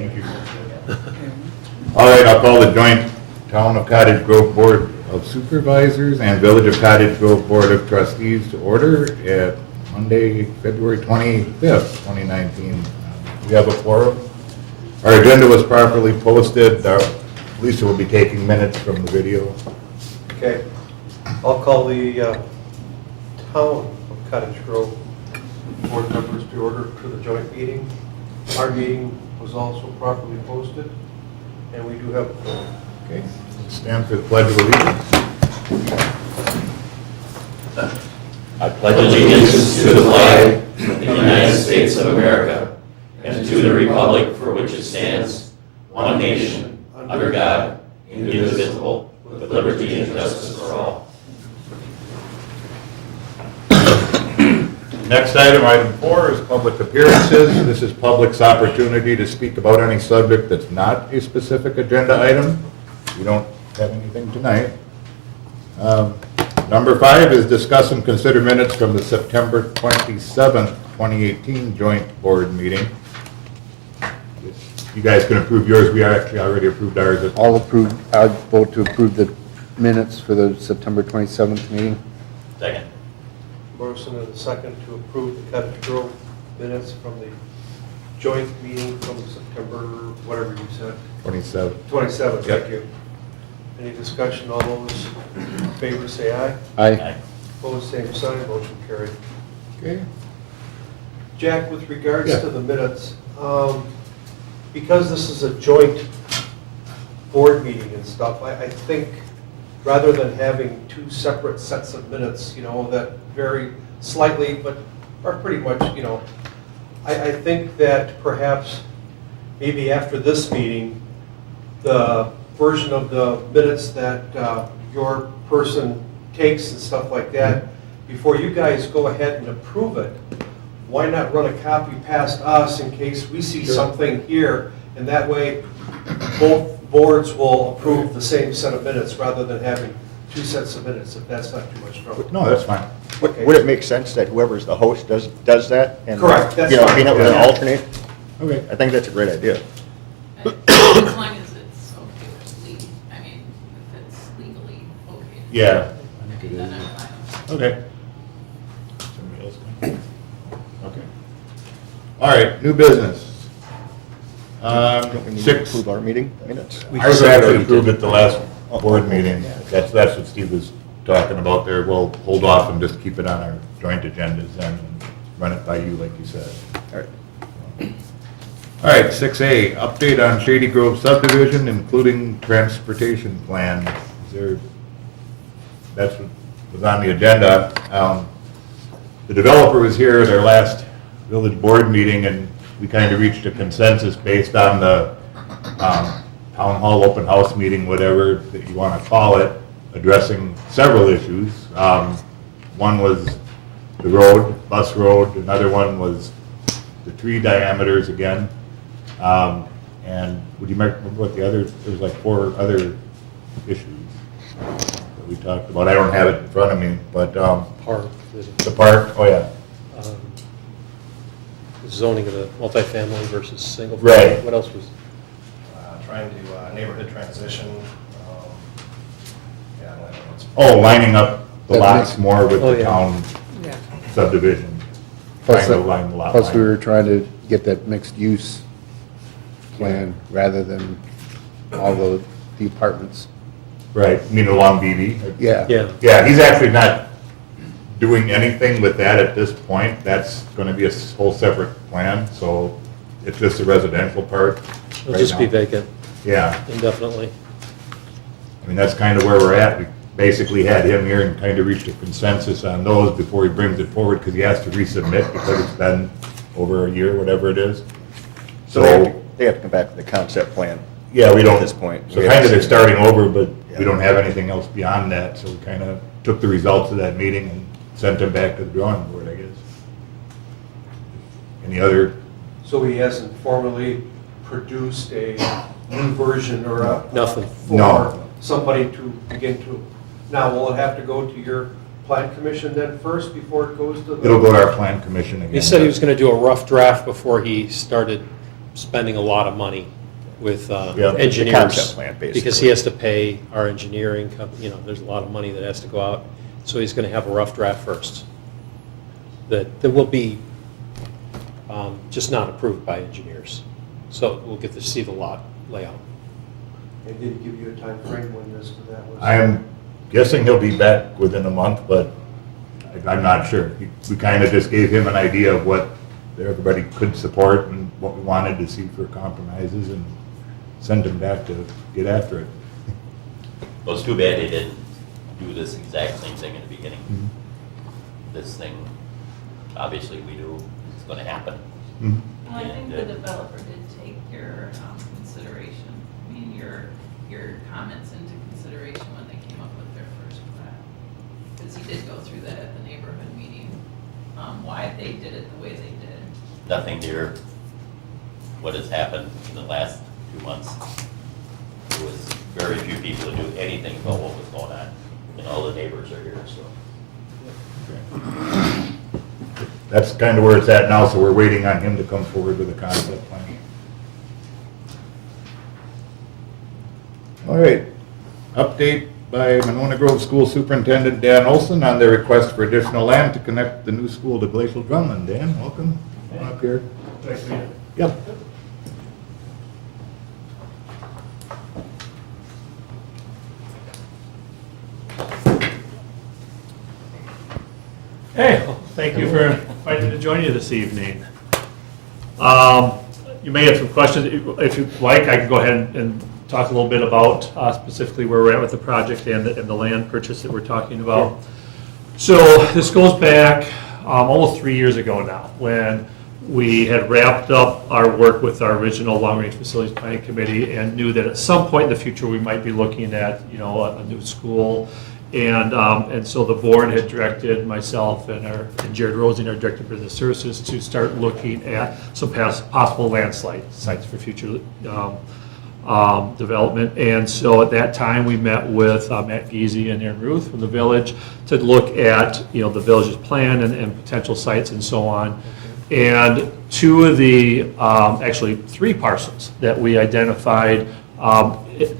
Thank you. All right, I'll call the joint Town of Cottage Grove Board of Supervisors and Village of Cottage Grove Board of Trustees to order at Monday, February 25th, 2019. We have a quorum. Our agenda was properly posted. Lisa will be taking minutes from the video. Okay, I'll call the Town of Cottage Grove board members to order to the joint meeting. Our meeting was also properly posted, and we do have a quorum. Okay, stand for the Pledge of Allegiance. I pledge allegiance to the flag of the United States of America and to the republic for which it stands, one nation, under God, indivisible, with liberty and justice for all. Next item, item 4, is public appearances. This is public's opportunity to speak about any subject that's not a specific agenda item. We don't have anything tonight. Number 5 is discuss and consider minutes from the September 27th, 2018 joint board meeting. You guys can approve yours. We actually already approved ours. I'll vote to approve the minutes for the September 27th meeting. Second. Motion and a second to approve the Cottage Grove minutes from the joint meeting from September, whatever you said, 27th. 27th, Yep. thank you. Any discussion, all those in favor say aye. Aye. Opposed, same sign, motion carried. Okay. Jack, with regards Yeah. to the minutes, because this is a joint board meeting and stuff, I think rather than having two separate sets of minutes, that vary slightly but are pretty much, I think that perhaps maybe after this meeting, the version of the minutes that your person takes and stuff like that, before you guys go ahead and approve it, why not run a copy past us in case we see something here, and that way both boards will approve the same set of minutes rather than having two sets of minutes, if that's not too much trouble. No, that's fine. Okay. Would it make sense that whoever's the host does that? And, Correct, that's fine. being able to Yeah. alternate? Okay. I think that's a great idea. As long as it's okay with if it's legally okay. Yeah. I think it Then is. I'm fine. Okay. Somebody else can? Okay. All right, new business. Don't we need to 6. approve our meeting minutes? Ours actually approved at the last board meeting. That's what Steve was talking about there. We'll hold off and just keep it on our joint agendas then and run it by you like you said. All right. All right, 6A, update on Shady Grove subdivision, including transportation plan. That's what was on the agenda. The developer was here at our last village board meeting, and we kind of reached a consensus based on the town hall open house meeting, whatever that you want to call it, addressing several issues. One was the road, bus road. Another one was the tree diameters again. And would you remember what the other, there was like 4 other issues that we talked about. I don't have it in front of me, but Park, the park, oh yeah. zoning of the multifamily versus single. Right. What else was? Trying to neighborhood transition. Yeah, I don't know what's. Oh, lining up the That lots makes- more with Oh, the yeah. town subdivision. Plus, Trying to line the lot plus we line. were trying to get that mixed use plan rather than all the apartments. Right, you mean along BB? Yeah. Yeah. Yeah, he's actually not doing anything with that at this point. That's gonna be a whole separate plan, so it's just the residential part. It'll right just be now. vacant Yeah, indefinitely. I mean, that's kind of where we're at. We basically had him here and kind of reached a consensus on those before he brings it forward, because he has to resubmit because it's been over a year, whatever it is. So they have to come back with the concept plan. Yeah, we don't. At this point. So kind of they're starting over, but Yeah. we don't have anything else beyond that, so we kind of took the results of that meeting and sent them back to the drawing board, I guess. Any other, So he hasn't formally produced a new version or a... Nothing. No. For somebody to begin to, now will it have to go to your plan commission then first before it goes to the... it'll go to our plan commission again. He said he was going to do a rough draft before he started spending a lot of money with Yeah, the engineers. concept plan, basically. Because he has to pay our engineering company, there's a lot of money that has to go out. So he's going to have a rough draft first that will be just not approved by engineers. So we'll get to see the lot layout. And did he give you a time frame when this, that was? I'm guessing he'll be back within a month, but I'm not sure. We kind of just gave him an idea of what everybody could support and what we wanted to see for compromises and sent him back to get after it. Well, it's too bad they didn't do this exact same thing in the beginning. Mm-hmm. This thing, obviously, we knew it's going to happen. Mhm. Well, I think the developer did take your consideration, I mean, your comments into consideration when they came up with their first plan. Because he did go through that at the neighborhood meeting, why they did it the way they did. Nothing near what has happened in the last 2 months. There was very few people who knew anything about what was going on, and all the neighbors are here, so. That's kind of where it's at now, so we're waiting on him to come forward with a concept plan. All right, update by Monona Grove School Superintendent Dan Olson on their request for additional land to connect the new school to Glacial Drumlin. Dan, welcome. Come on up here. Yep. Hey, thank you for inviting me to join you this evening. You may have some questions. If you'd like, I can go ahead and talk a little bit about specifically where we're at with the project and the land purchase that we're talking about. So this goes back almost 3 years ago now, when we had wrapped up our work with our original long-range facilities planning committee and knew that at some point in the future we might be looking at, a new school. And so the board had directed myself and Jared Rosing, our Director of Business Services, to start looking at some possible land sites for future development. And so at that time, we met with Matt Giese and Aaron Ruth from the village to look at, the village's plan and potential sites and so on. And two of the, actually 3 parcels that we identified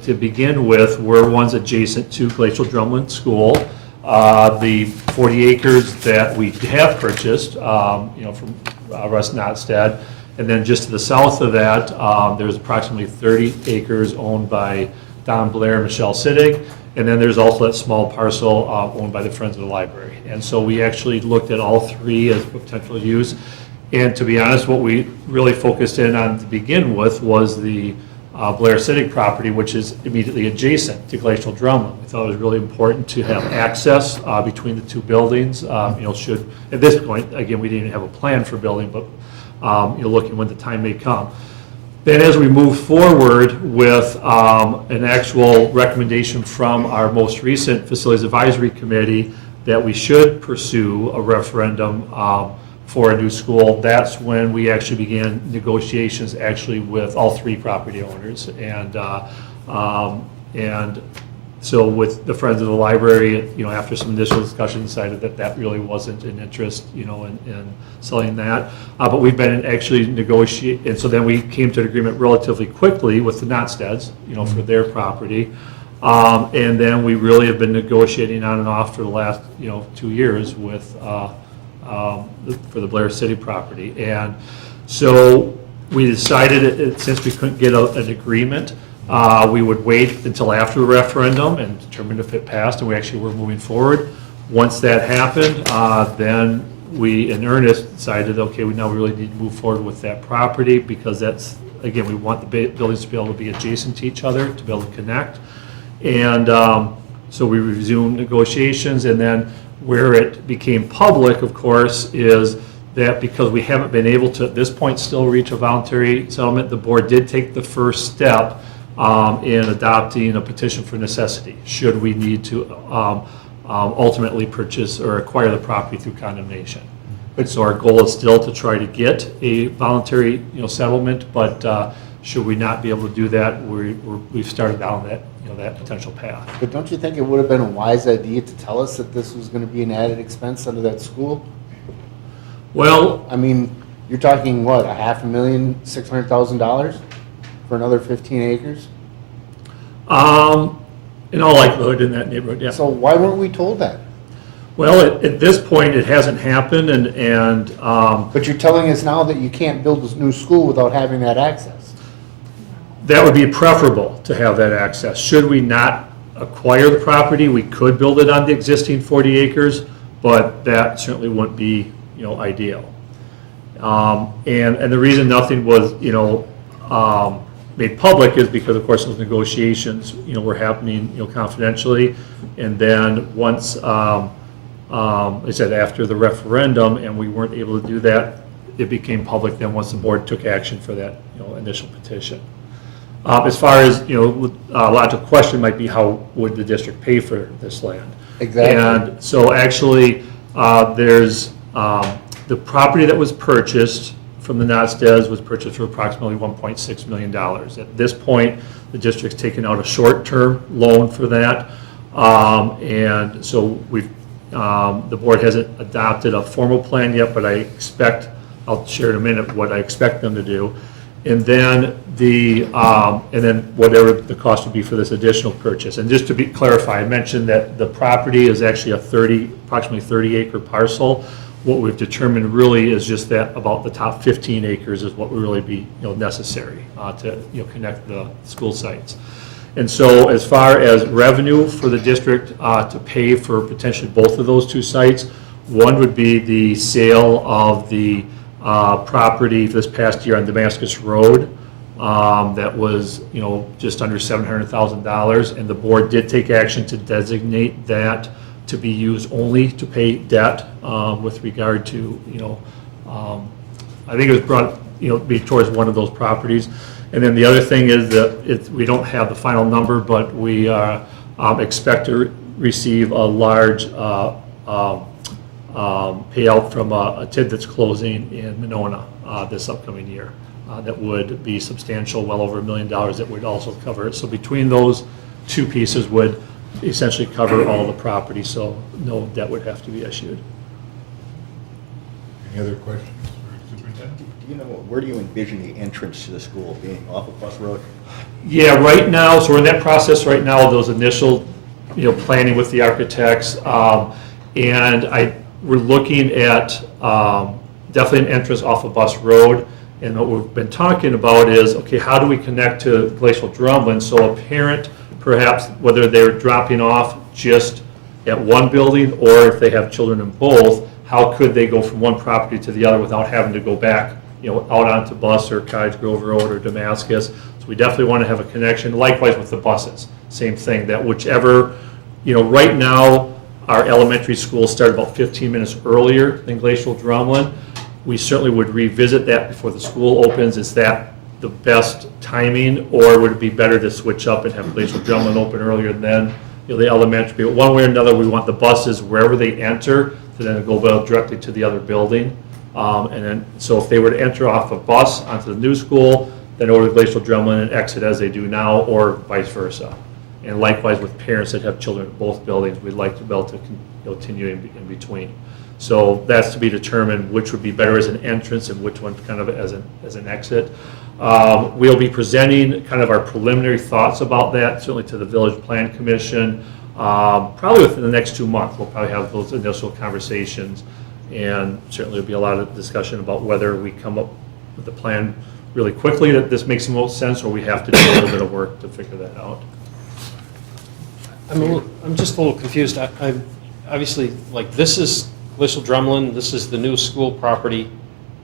to begin with were ones adjacent to Glacial Drumlin School. The 40 acres that we have purchased, from Russ Notstead. And then just to the south of that, there's approximately 30 acres owned by Don Blair and Michelle Siddig. And then there's also that small parcel owned by the Friends of the Library. And so we actually looked at all 3 as potential use. And to be honest, what we really focused in on to begin with was the Blair Siddig property, which is immediately adjacent to Glacial Drumlin. We thought it was really important to have access between the 2 buildings. Should, at this point, again, we didn't have a plan for building, but looking when the time may come. Then as we move forward with an actual recommendation from our most recent Facilities Advisory Committee that we should pursue a referendum for a new school, that's when we actually began negotiations actually with all 3 property owners. And so with the Friends of the Library, after some initial discussion, decided that really wasn't an interest, in selling that. But we've been actually negotiating, and so then we came to an agreement relatively quickly with the Notsteads, for their property. And then we really have been negotiating on and off for the last, 2 years with, for the Blair Siddig property. And so we decided, since we couldn't get an agreement, we would wait until after the referendum and determine if it passed, and we actually were moving forward. Once that happened, then we, in earnest, decided, okay, we really need to move forward with that property, because that's, again, we want the buildings to be able to be adjacent to each other, to be able to connect. And so we resumed negotiations, and then where it became public, of course, is that because we haven't been able to, at this point, still reach a voluntary settlement, the board did take the first step in adopting a petition for necessity, should we need to ultimately purchase or acquire the property through condemnation. So our goal is still to try to get a voluntary settlement, but should we not be able to do that, we've started down that that potential path. But don't you think it would have been a wise idea to tell us that this was going to be an added expense under that school? Well, I mean, You're talking, what, $500,600,000 for another 15 acres? In all likelihood, in that neighborhood, yeah. So why weren't we told that? Well, at this point, it hasn't happened, and But you're telling us now that you can't build this new school without having that access. that would be preferable to have that access. Should we not acquire the property, we could build it on the existing 40 acres, but that certainly wouldn't be, ideal. And the reason nothing was, made public is because, of course, those negotiations, were happening, confidentially. And then once, I said, after the referendum, and we weren't able to do that, it became public then once the board took action for that, initial petition. As far as, a logical question might be, how would the district pay for this land? Exactly. And so actually, there's, the property that was purchased from the Notsteads was purchased for approximately $1.6 million. At this point, the district's taken out a short-term loan for that. And so the board hasn't adopted a formal plan yet, but I expect, I'll share in a minute what I expect them to do. And then whatever the cost would be for this additional purchase. And just to be clarified, I mentioned that the property is actually approximately 30 acre parcel. What we've determined really is just that about the top 15 acres is what would really be necessary to connect the school sites. And so as far as revenue for the district to pay for potentially both of those two sites, one would be the sale of the property this past year on Damascus Road that was just under $700,000, and the board did take action to designate that to be used only to pay debt with regard to I think it was brought be towards one of those properties. And then the other thing is that we don't have the final number, but we expect to receive a large payout from a TID that's closing in Monona this upcoming year. That would be substantial, well over $1 million that would also cover it. So between those two pieces would essentially cover all the property, so no debt would have to be issued. Any other questions for Superintendent? Do you know, where do you envision the entrance to the school being, off of Bus Road? Yeah, right now, so we're in that process right now, those initial, planning with the architects, and we're looking at definitely an entrance off of Bus Road. And what we've been talking about is, okay, how do we connect to Glacial Drumlin? So a parent, perhaps, whether they're dropping off just at one building or if they have children in both, how could they go from one property to the other without having to go back, out onto Bus or Cottage Grove Road or Damascus? So we definitely want to have a connection. Likewise with the buses, same thing, that whichever, right now, our elementary schools start about 15 minutes earlier than Glacial Drumlin. We certainly would revisit that before the school opens. Is that the best timing, or would it be better to switch up and have Glacial Drumlin open earlier than the elementary? But one way or another, we want the buses, wherever they enter, to then go directly to the other building. And then, so if they were to enter off a Bus onto the new school, then over to Glacial Drumlin and exit as they do now, or vice versa. And likewise with parents that have children at both buildings, we'd like to be able to continue in between. So that's to be determined which would be better as an entrance and which one kind of as an exit. We'll be presenting kind of our preliminary thoughts about that, certainly to the Village Plan Commission. Probably within the next 2 months, we'll probably have those initial conversations, and certainly there'll be a lot of discussion about whether we come up with a plan really quickly that this makes the most sense, or we have to do a little bit of work to figure that out. I'm just a little confused. I'm obviously, like, this is Glacial Drumlin, this is the new school property.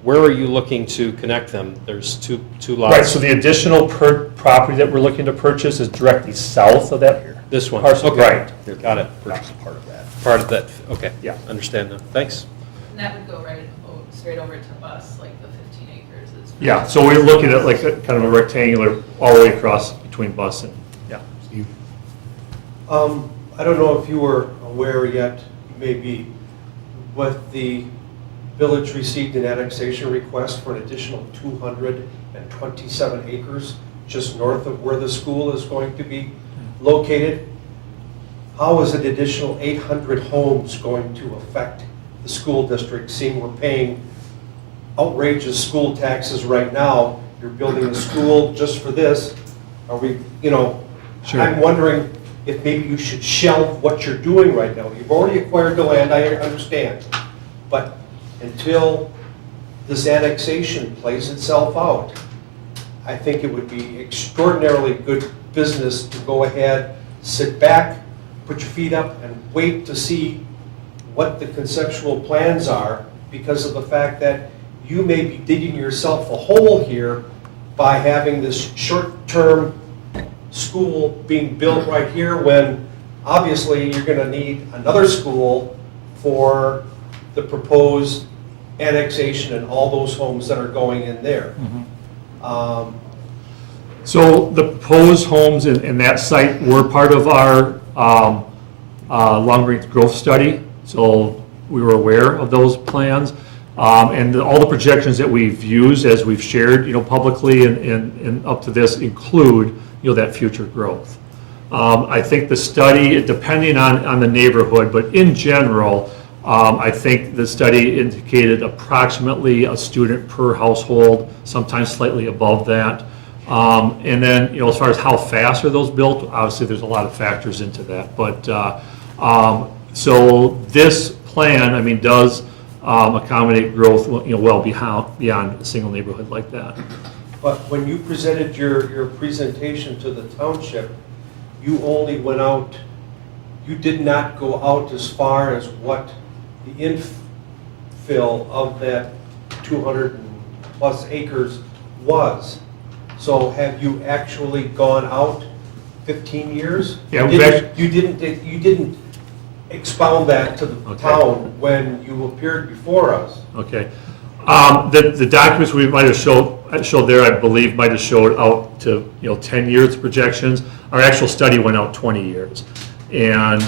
Where are you looking to connect them? There's two lots. Right, so the additional property that we're looking to purchase is directly south of that This one? parcel. Okay. Right. Got it. Purchase a part of that. Part of that, okay. Yeah. Understand now. Thanks. And that would go straight over to Bus, like the 15 acres is. Yeah, so we're looking at like a kind of a rectangular all the way across between Bus and, yeah. Steve? I don't know if you were aware yet, maybe, but the village received an annexation request for an additional 227 acres just north of where the school is going to be located. How is an additional 800 homes going to affect the school district, seeing we're paying outrageous school taxes right now. You're building a school just for this. Are we, you know, Sure. I'm wondering if maybe you should shelve what you're doing right now. You've already acquired the land, I understand. But until this annexation plays itself out, I think it would be extraordinarily good business to go ahead, sit back, put your feet up, and wait to see what the conceptual plans are, because of the fact that you may be digging yourself a hole here by having this short-term school being built right here, when obviously you're going to need another school for the proposed annexation and all those homes that are going in there. So the proposed homes in that site were part of our long-range growth study, so we were aware of those plans. And all the projections that we've used, as we've shared, publicly and up to this, include, that future growth. I think the study, depending on the neighborhood, but in general, I think the study indicated approximately a student per household, sometimes slightly above that. And then, as far as how fast are those built, obviously there's a lot of factors into that. But so this plan, does accommodate growth, well beyond a single neighborhood like that. But when you presented your presentation to the township, you only went out, you did not go out as far as what the infill of that 200 plus acres was. So have you actually gone out 15 years? Yeah, You didn't expound that to the Okay. town when you appeared before us. Okay. The documents we might have showed there, I believe, might have showed out to, 10 years projections. Our actual study went out 20 years. And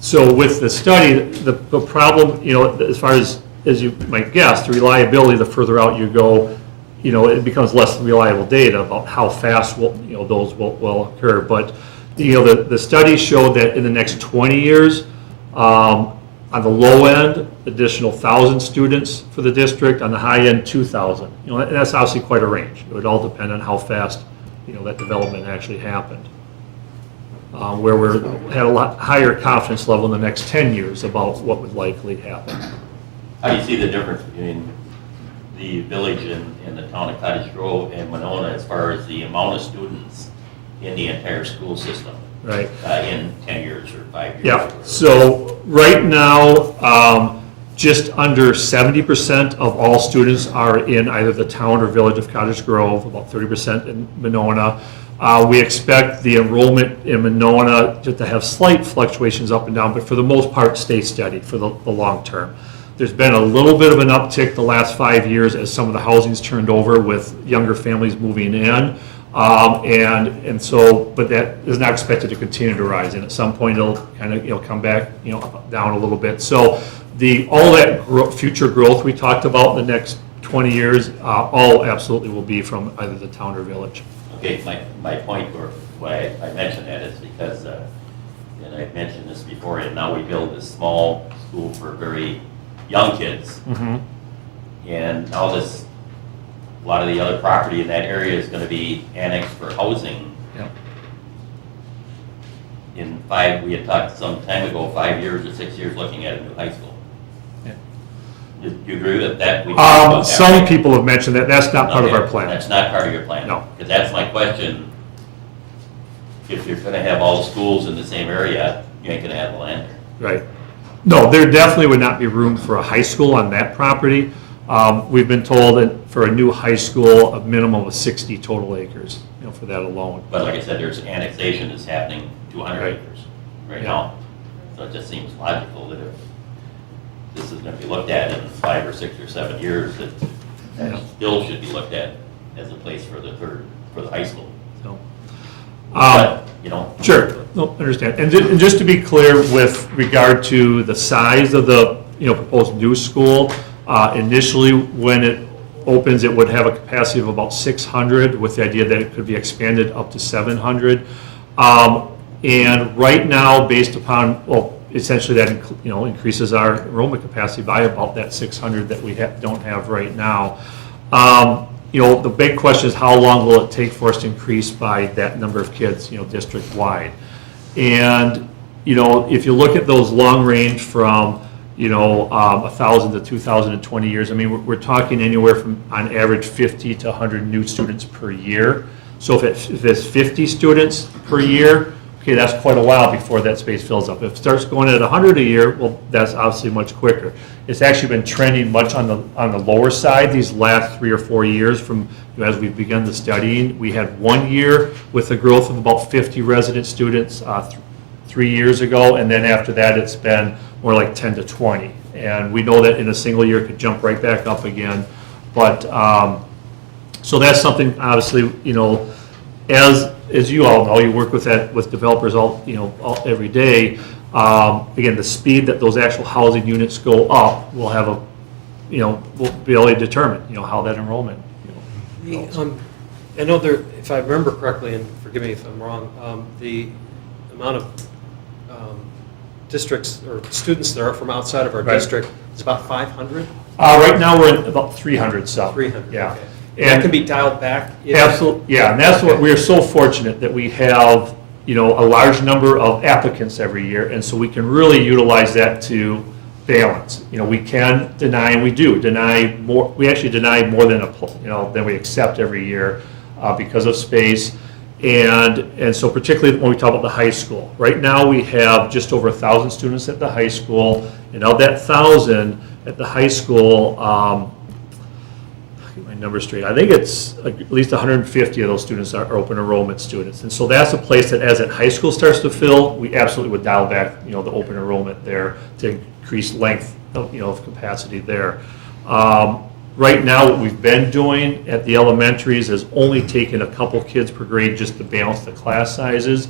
so with the study, the problem, as far as you might guess, the reliability, the further out you go, it becomes less reliable data about how fast those will occur. But, the study showed that in the next 20 years, on the low end, additional 1,000 students for the district. On the high end, 2,000. And that's obviously quite a range. It would all depend on how fast, that development actually happened. Where we had a lot higher confidence level in the next 10 years about what would likely happen. How do you see the difference between the village in the town of Cottage Grove and Monona as far as the amount of students in the entire school system? Right. In 10 years or 5 years? Yeah, so right now, just under 70% of all students are in either the town or village of Cottage Grove, about 30% in Monona. We expect the enrollment in Monona to have slight fluctuations up and down, but for the most part, stay steady for the long term. There's been a little bit of an uptick the last 5 years as some of the housing's turned over with younger families moving in. And so, but that is not expected to continue to rise, and at some point it'll kind of come back down a little bit. So all that future growth we talked about in the next 20 years, all absolutely will be from either the town or village. Okay, my point, or why I mentioned that is because, and I've mentioned this before, and now we build this small school for very young kids, and now a lot of the other property in that area is going to be annexed for housing. Yep. We had talked some time ago, 5 years or 6 years, looking at a new high school. Yeah. Do you agree with that? We talked about that, Some right? people have mentioned that. That's not part of Okay, our plan. That's not part of your plan? No. Because that's my question. If you're going to have all the schools in the same area, you ain't going to have the land there. Right. No, there definitely would not be room for a high school on that property. We've been told that for a new high school, a minimum of 60 total acres, for that alone. But like I said, there's annexation that's happening to 100 Right. acres right Yeah. now. So it just seems logical that if this is going to be looked at in 5 or 6 or 7 years, that Yeah. still should be looked at as a place for the high school. So, But, Sure, no, understand. And just to be clear with regard to the size of the, proposed new school, initially when it opens, it would have a capacity of about 600 with the idea that it could be expanded up to 700. And right now, based upon, essentially that, increases our enrollment capacity by about that 600 that we don't have right now. The big question is how long will it take for us to increase by that number of kids, district-wide? And, if you look at those long range from, 1,000 to 2,020 years, I mean, we're talking anywhere from, on average, 50 to 100 new students per year. So if it's 50 students per year, okay, that's quite a while before that space fills up. If it starts going at 100 a year, well, that's obviously much quicker. It's actually been trending much on the lower side these last 3 or 4 years from, as we've begun the studying. We had 1 year with a growth of about 50 resident students 3 years ago, and then after that it's been more like 10 to 20. And we know that in a single year it could jump right back up again. But so that's something, obviously, as you all know, you work with developers every day. Again, the speed that those actual housing units go up will have we'll be able to determine, how that enrollment. I know if I remember correctly, and forgive me if I'm wrong, the amount of districts or students that are from outside of our Right. district is about 500? Right now we're at about 300 some. 300, Yeah. okay. And that can be dialed back? Absolutely, yeah, and that's what, we're so fortunate that we have, a large number of applicants every year, and so we can really utilize that to balance. We can deny, and we do deny more, we actually deny more than than we accept every year because of space. And so particularly when we talk about the high school, right now we have just over 1,000 students at the high school, and of that 1,000 at the high school, my number straight, I think it's at least 150 of those students are open enrollment students. And so that's a place that as that high school starts to fill, we absolutely would dial back, the open enrollment there to increase length of capacity there. Right now, what we've been doing at the elementaries is only taking a couple kids per grade just to balance the class sizes.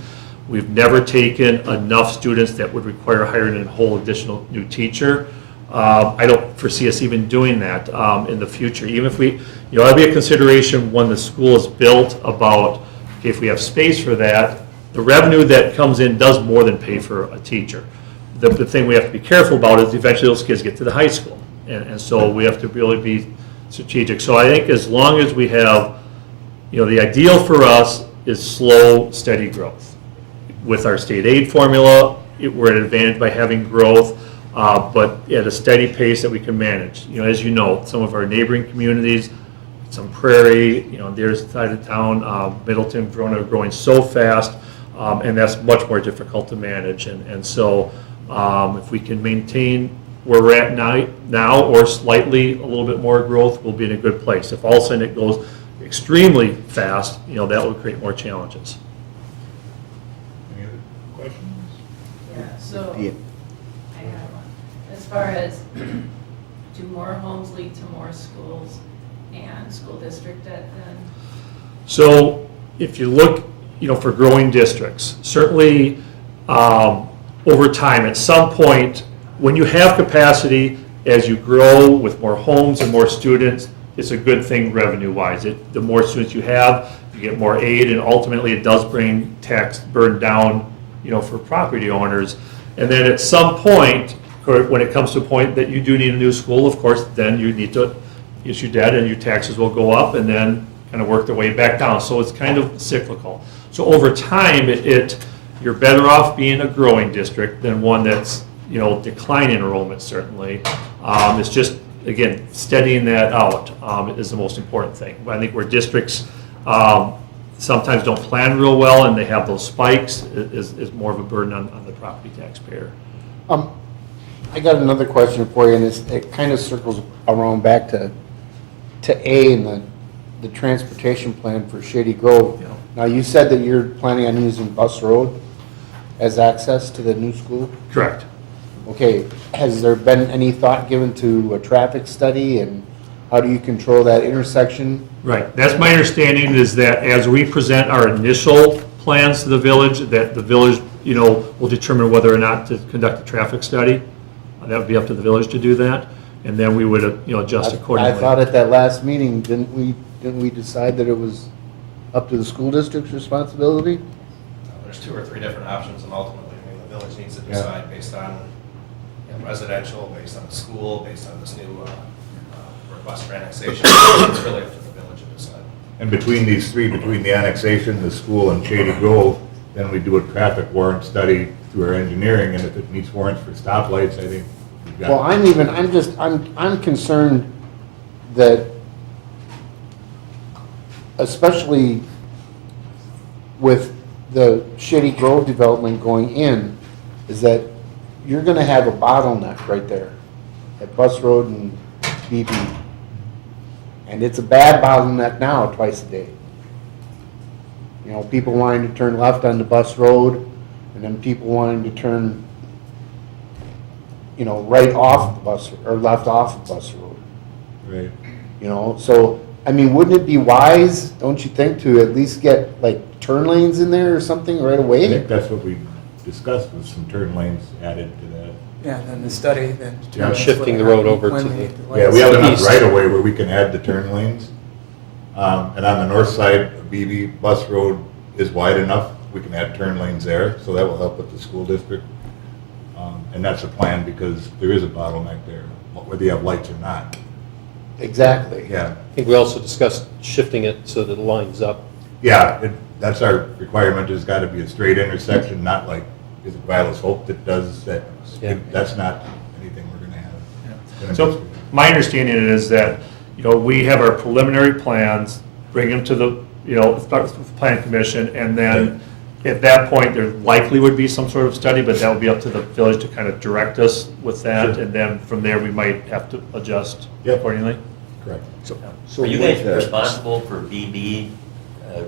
We've never taken enough students that would require hiring a whole additional new teacher. I don't foresee us even doing that in the future. Even if we, that'll be a consideration when the school is built about, okay, if we have space for that, the revenue that comes in does more than pay for a teacher. The thing we have to be careful about is eventually those kids get to the high school. And so we have to really be strategic. So I think as long as we have, the ideal for us is slow, steady growth. With our state aid formula, we're at an advantage by having growth, but at a steady pace that we can manage. As you know, some of our neighboring communities, some Prairie, their side of town, Middleton, Verona are growing so fast, and that's much more difficult to manage. And so if we can maintain where we're at now or slightly a little bit more growth, we'll be in a good place. If all of a sudden it goes extremely fast, that will create more challenges. Any other questions? Yeah, so, Yeah. I have one. As far as, do more homes lead to more schools and school district debt then? So if you look, for growing districts, certainly over time, at some point, when you have capacity, as you grow with more homes and more students, it's a good thing revenue-wise. The more students you have, you get more aid, and ultimately it does bring tax burden down, for property owners. And then at some point, when it comes to a point that you do need a new school, of course, then you need to issue debt and your taxes will go up and then kind of work their way back down. So it's kind of cyclical. So over time, you're better off being a growing district than one that's declining enrollment, certainly. It's just, again, steadying that out is the most important thing. I think where districts sometimes don't plan real well and they have those spikes is more of a burden on the property taxpayer. I got another question for you, and it kind of circles around back to A and the transportation plan for Shady Grove. Yeah. Now, you said that you're planning on using Bus Road as access to the new school? Correct. Okay, has there been any thought given to a traffic study, and how do you control that intersection? Right. That's my understanding, is that as we present our initial plans to the village, that the village, will determine whether or not to conduct a traffic study. That would be up to the village to do that, and then we would, adjust accordingly. I thought at that last meeting, didn't we decide that it was up to the school district's responsibility? There's 2 or 3 different options, and ultimately, the village needs to Yeah. decide based on residential, based on the school, based on this new request for annexation. It's really up to the village to decide. And between these three, between the annexation, the school, and Shady Grove, then we do a traffic warrant study through our engineering, and if it meets warrants for stoplights, I think we've got. Well, I'm concerned that, especially with the Shady Grove development going in, is that you're gonna have a bottleneck right there at Bus Road and BB. And it's a bad bottleneck now, twice a day. You know, people wanting to turn left onto Bus Road, and then people wanting to turn, you know, right off the bus, or left off of Bus Road. Right. You know, so, I mean, wouldn't it be wise, don't you think, to at least get like turn lanes in there or something right I away? think that's what we discussed, with some turn lanes added to that. Yeah, and then the study, then. Yeah. Shifting the road over to the- Yeah, we have enough East. right of way where we can add the turn lanes. And on the north side of BB, Bus Road is wide enough, we can add turn lanes there, so that will help with the school district. And that's a plan, because there is a bottleneck there, whether you have lights or not. Exactly. Yeah, I think we also discussed shifting it so that it lines up. yeah, that's our requirement, there's gotta be a straight intersection, not like, is it Violet's Hope that does that? Yeah. That's not anything we're gonna have. So my understanding is that, you know, we have our preliminary plans, bring them to the, you know, start with the plan commission, and then at that point, there likely would be some sort of study, but that would be up to the village to kind of direct us with that, Sure. and then from there, we might have to adjust Yep. accordingly. Correct. So Are you with guys the- responsible for BB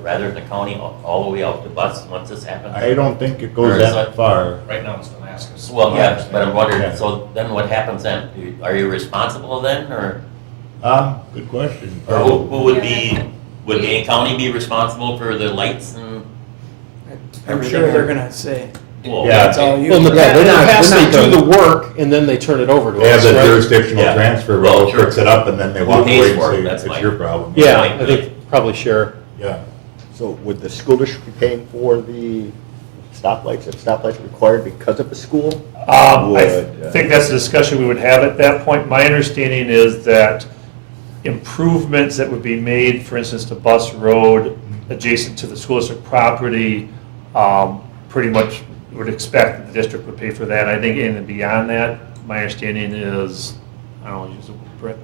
rather than the county all the way out to Bus once this happens? I don't think it Or goes is that it- far. Right now, it's Damascus. Well, yeah, but I'm wondering, Yeah. so then what happens then? Are you responsible then, or Good question. or who would be, would Dane County be responsible for the lights and? I'm sure they're gonna say, Well, Yeah. it's all you. Well, in the Yeah, they're not- past, they're they not do the work and then they turn it over to They have us, the right? jurisdictional Yeah. transfer, Well, well, sure. picks it up, and then they Who walk pays away and for it? say, That's it's my- your problem. Yeah, I think probably share. Yeah. So would the school district be paying for the stoplights, if stoplights are required because of the school? I Would, think that's a discussion we would have at that point. My understanding is that improvements that would be made, for instance, to Bus Road adjacent to the school district property, pretty much would expect that the district would pay for that. I think in and beyond that, my understanding is, I don't know, use the word,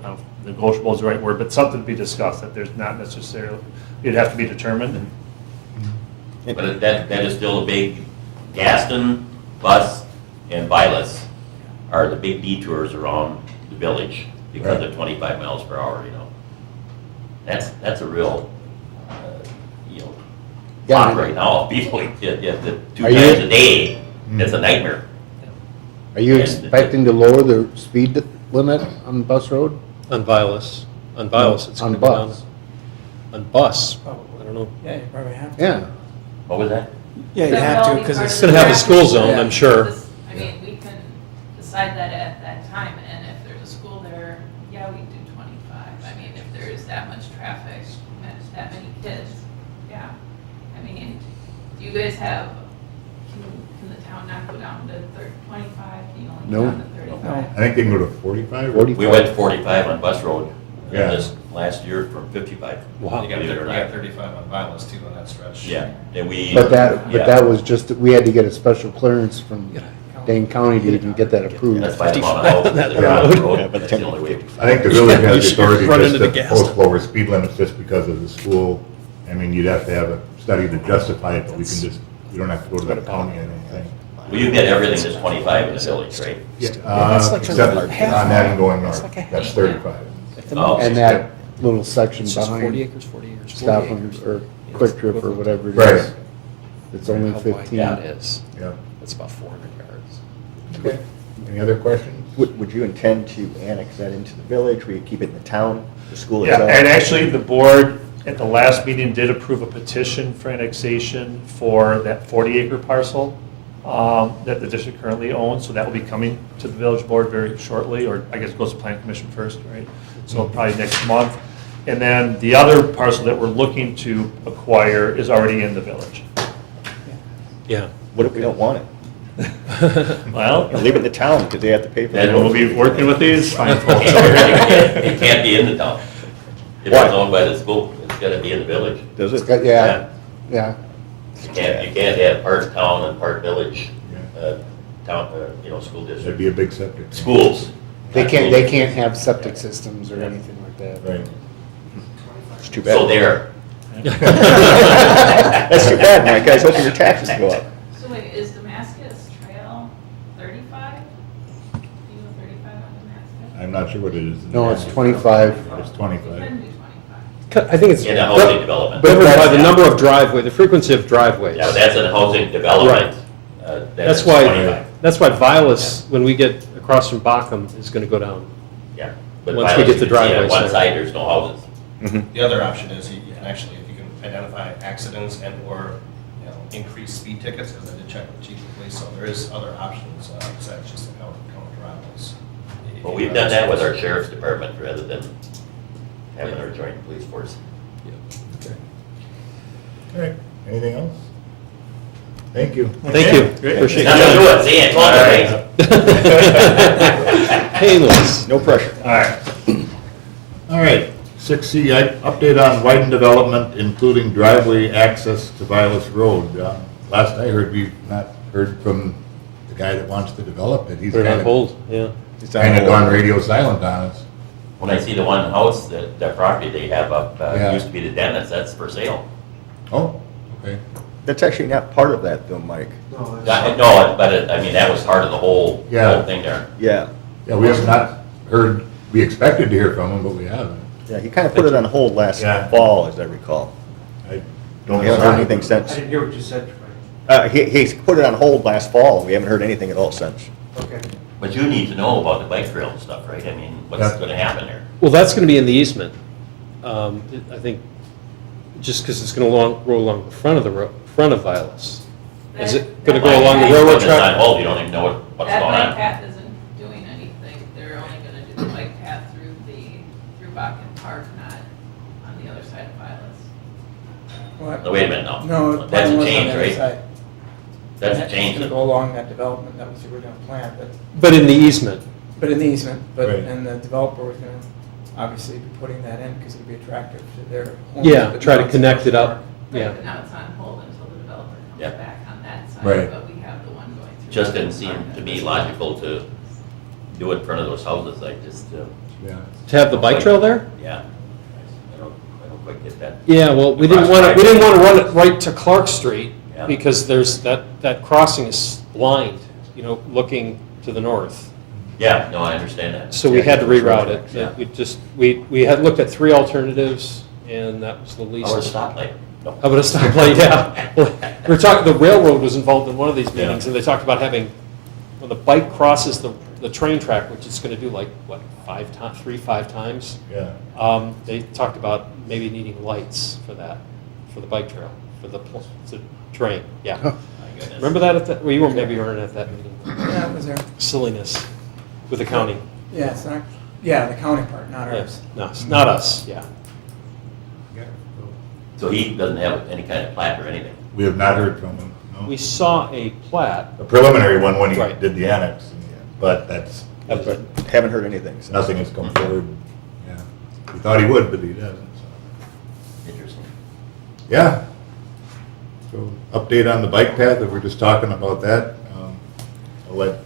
negotiable is the right word, but something to be discussed, that there's not necessarily, it'd have to be determined. But that is still a big, Gaston, Bus, and Vilas are the big detours around the village because Right. of 25 miles per hour, you know. That's a real, you know, Yeah, clock right now. People, the two Are you- times a day, it's a nightmare. Are you expecting to lower the speed limit on Bus Road? On Vilas, it's On gonna go down. Bus? On Bus, Probably. I don't know. Yeah, you probably have to. Yeah. What was that? Yeah, you That have would to, all be because part it's. of It's gonna have a school zone, Yeah. I'm sure. I mean, we can decide that at that time, and if there's a school there, yeah, we do 25. I mean, if there's that much traffic, that many kids, yeah. I mean, do you guys have, can the town not go down to 25? Can you only No. go down to 35? I think they can go to 45. 40. We went 45 on Bus Road Yeah. this last year from 55. Wow. You got Believe it or not. 35 on Vilas too on that stretch. Yeah, and we. But yeah. that was just, we had to get a special clearance from Dane County to even get that approved. That's by the amount of houses. That road. Road, Yeah, but That's the only way. I think the village has the authority Run just into to the gas. post lower speed limits just because of the school. I mean, you'd have to have a study to justify it, but we can just, you don't have to go to the county, I don't think. Well, you get everything that's 25 in the village, right? Except like on half that and going It's north, like a that's half. 35. Oh, And that little section It's just 40 behind acres, 40 acres. 40 Stafford acres. or Yeah, Quick it's Trip or equivalent. whatever it Right. is. It's only How wide 15. that is. Yeah. That's about 400 yards. Okay. Any other questions? Would you intend to annex that into the village? Will you keep it in the town, the school Yeah, itself? and actually, the board at the last meeting did approve a petition for annexation for that 40-acre parcel that the district currently owns, so that will be coming to the village board very shortly, or I guess it goes to plan commission first, right? So probably next month. And then the other parcel that we're looking to acquire is already in the village. Yeah. What if we don't want it? Well, Or leave it in the town, because they have to pay for Then it. we'll be working with these fine folks. It can't be in the town. If Why? it's owned by the school, it's gotta be in the village. Does It's it? got- Yeah, yeah. You can't have part town and part village, town, school That'd district. be a big septic. Schools. They not can't, schools. have septic systems or anything like that. Right. It's too So bad. there. That's too bad, Mike, I was hoping your taxes go up. So wait, is Damascus Trail 35? Do you know 35 on Damascus? I'm not sure what it is. No, it's 25. It's We 25. can do 25. I think it's In a housing development. governed by the number of driveway, the frequency of driveways. Yeah, that's in a housing development. That's why Vilas, when we get across from Bockham, is gonna go down. Yeah. But Once we Violet, get the you can see driveways On one there. side, there's no houses. The other option is you can actually, if you can identify accidents and or, increase speed tickets, because I did check with chief of police, so there is other options besides just the county driveways. Well, we've done that with our sheriff's department rather than having our joint police force. All right, anything else? Thank you. Thank you, appreciate Not gonna do it, see, I told you, right? Painless. No pressure. All right. All right, 6C, update on widened development, including driveway access to Vilas Road. Last I heard, we've not heard from the guy that wants to develop it. He's Put it on kind hold, yeah. It's on of hold. gone radio silent on us. When I see the one house, that property they have up, Yeah. used to be the dentist, that's for sale. Oh, okay. That's actually not part of that though, Mike. No, No, but that was part of the whole Yeah. thing there. Yeah, Yeah, we have not heard, we expected to hear from him, but we haven't. yeah, he kind of put it on hold last Yeah. fall, as I recall. I We haven't heard anything I since. didn't hear what you said, Frank. He put it on hold last fall, we haven't heard anything at all since. Okay. But you need to know about the bike trail and stuff, right? I mean, what's Yeah. gonna happen there? Well, that's gonna be in the easement. I think, just because it's gonna go along the front of front of Vilas. Is it gonna go Bike along the path, railroad when it's on track? hold, you don't even know what's That going bike on. path isn't doing anything, they're only gonna do the bike path through Bakken Park, not on the other side of Vilas. What? No, wait a minute, no. No, the That's plan a was on change, the other right? side. That's a It's change. gonna go along that development, that was the original plan, But in the easement, but in the easement, Right. and the developer was gonna obviously be putting that in because it'd be attractive to their homes. yeah, but try now to it's connect it much up, Right, yeah. but now it's on hold until the developer Yeah. comes back on that Right. side, but we have the one going through. Just didn't seem to me logical to do it in front of those houses, I just, Yeah. To have the bike trail there? yeah. I don't quite get that. Yeah, well, we didn't Cross want to, driveway. run it right to Clark Street Yeah. because there's, that crossing is blind, looking to the north. Yeah, no, I understand that. So we had to reroute it. Yeah. We had looked at 3 alternatives and that was the least. Or a stoplight. No. How about a stoplight, yeah. Well, we were talking, the railroad was involved in one of these meetings, Yeah. and they talked about having, when the bike crosses the train track, which it's gonna do like, what, 5 times? Yeah. They talked about maybe needing lights for that, for the bike trail, for the train, yeah. My goodness. Remember that at that, well, you weren't at that meeting. Yeah, it was there. Silliness with the county. Yeah, it's not, yeah, the county part, not ours. No, it's not us, yeah. Yeah. So he doesn't have any kind of plat or anything. We have not heard from him, no. We saw a plat, A preliminary one when he Right. did the annex, but that's, that was- But haven't heard anything since. nothing has come forward. Yeah. We thought he would, but he doesn't, so. Interesting. Yeah. So, update on the bike path, if we're just talking about that, I'll let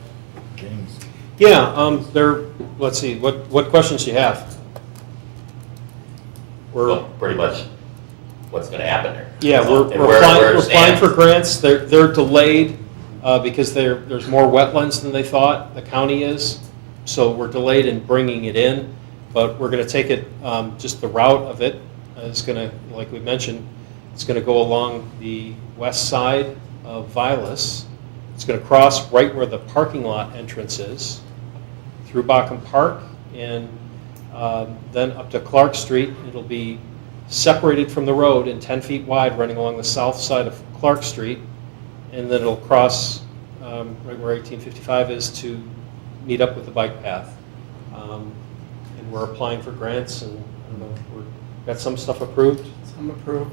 James. yeah, let's see, what questions do you have? We're, Well, pretty much what's gonna happen there. yeah, And we're where applying, it we're applying stands. for grants, they're delayed, because there's more wetlands than they thought, the county is, so we're delayed in bringing it in, but we're gonna take it, just the route of it is gonna, like we mentioned, it's gonna go along the west side of Vilas, it's gonna cross right where the parking lot entrance is, through Bockham Park, and then up to Clark Street. It'll be separated from the road and 10 feet wide, running along the south side of Clark Street, and then it'll cross right where 1855 is to meet up with the bike path. And we're applying for grants, and I don't know, we've got some stuff approved, Some approved,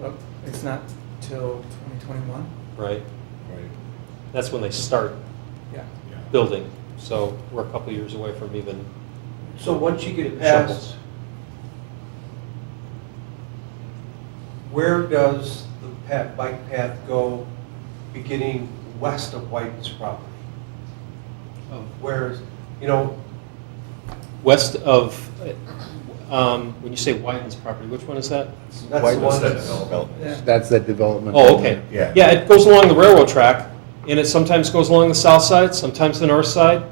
but it's not till 2021. right? Right. That's when they start Yeah. building. So we're a couple years away from even So once you get past, shovels. where does the bike path go beginning west of Whiten's property? Where's, West of, when you say Wyden's property, which one is that? that's Why the was one that that's, development? Yeah. That's that development. Oh, okay. Yeah. Yeah, it goes along the railroad track, and it sometimes goes along the south side, sometimes the north side.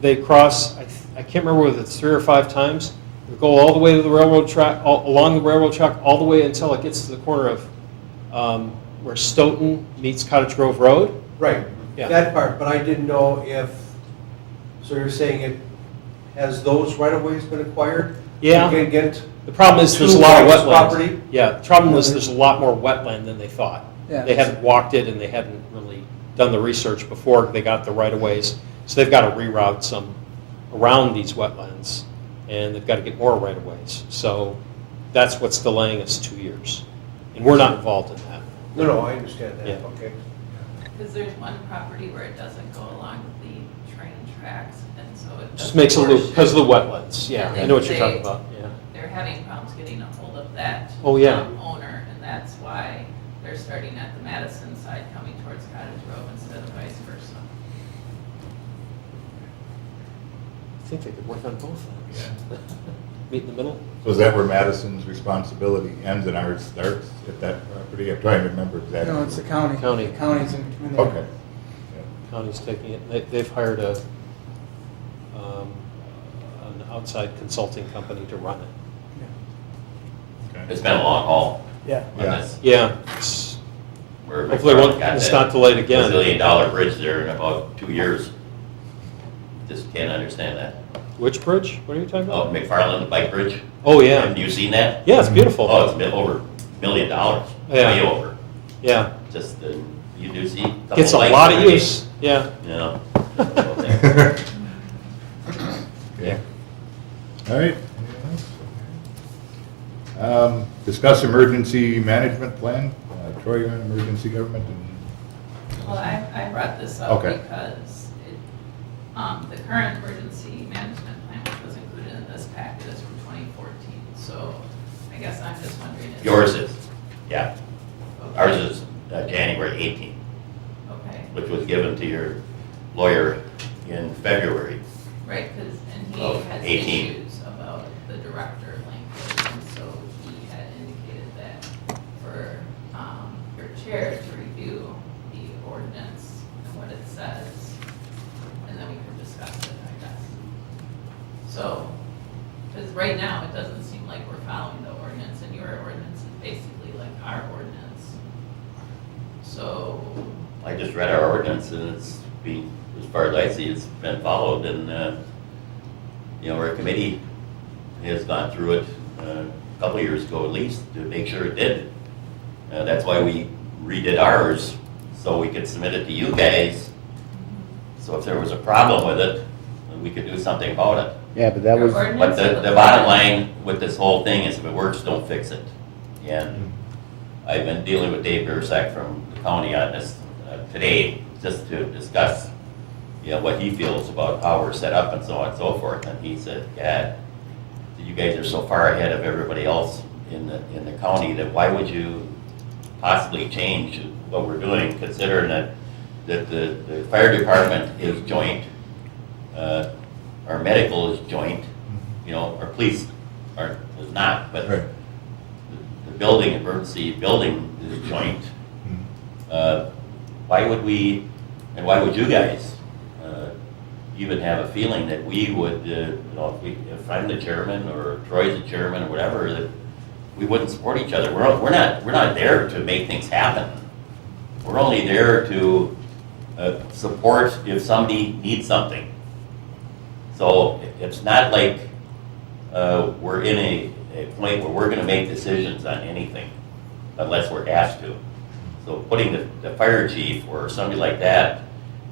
They cross, I can't remember whether it's 3 or 5 times. They go all the way to the railroad track, along the railroad track, all the way until it gets to the corner of where Stoughton meets Cottage Grove Road. right, Yeah. that part, but I didn't know if, so you're saying has those right-of-ways been acquired? Yeah. You can get The problem is there's a to lot of Whiten's wetland. property? Yeah, the problem is there's a lot more wetland than they thought. Yeah. They hadn't walked it and they hadn't really done the research before they got the right-of-ways. So they've got to reroute some around these wetlands, and they've got to get more right-of-ways. So that's what's delaying us 2 years. And we're not involved in that. No, I understand that, Yeah. okay. Because there's one property where it doesn't go along the train tracks, and so it Just doesn't makes a loop portion. because of the wetlands. Yeah, I know what you're They- talking about, yeah. They're having problems getting a hold of that. Oh, yeah. Owner, and that's why they're starting at the Madison side, coming towards Cottage Grove instead of vice versa. I think they could work on both ends. Meet in the middle. So is that where Madison's responsibility ends and ours starts at that property? I'm trying to remember exactly. No, it's the county. County. The county's in between there. Okay. County's taking it. They've hired an outside consulting company to run it. Okay. It's been a long haul Yeah. on Yeah. this. Yeah, Where hopefully McFarland it's got not that delayed again. $1 bridge there in about 2 years. Just can't understand that. Which bridge? What are you talking Oh, about? McFarland, the bike bridge. Oh, yeah. Have you seen that? Yeah, it's beautiful. Oh, it's been over $1 million. Yeah. Way over. Yeah, Just, you do see. couple gets a bikes lot of every day. use, yeah. You know. Okay. All right. Discuss emergency management plan. Troy, you're on emergency government and. Well, I brought this up Okay. because the current emergency management plan, which was included in this packet, is from 2014. So I guess I'm just wondering. Yours is, yeah. Okay. Ours is January 18th, Okay, which was given to your lawyer in February. right, because, and he Of has 18. issues about the director language, and so he had indicated that for your chair to review the ordinance and what it says, and then we can discuss it, I guess. So, because right now, it doesn't seem like we're following the ordinance, and your ordinance is basically like our ordinance. So, I just read our ordinance and as far as I see, it's been followed and, our committee has gone through it a couple of years ago at least to make sure it did. That's why we redid ours, so we could submit it to you guys. So if there was a problem with it, we could do something about it. Yeah, but that your was, ordinance. But or the bottom line with this whole thing is if it works, don't fix it. And I've been dealing with Dave Gersak from the county on this today, just to discuss, what he feels about how we're set up and so on and so forth. And he said, God, you guys are so far ahead of everybody else in the county that why would you possibly change what we're doing, considering that the fire department is joint, our medical is joint, our police is not, but Right. the building, emergency building is joint. Why would we, and why would you guys even have a feeling that we would, if I'm the chairman or Troy's the chairman or whatever, that we wouldn't support each other? We're not there to make things happen. We're only there to support if somebody needs something. So it's not like we're in a point where we're going to make decisions on anything unless we're asked to. So putting the fire chief or somebody like that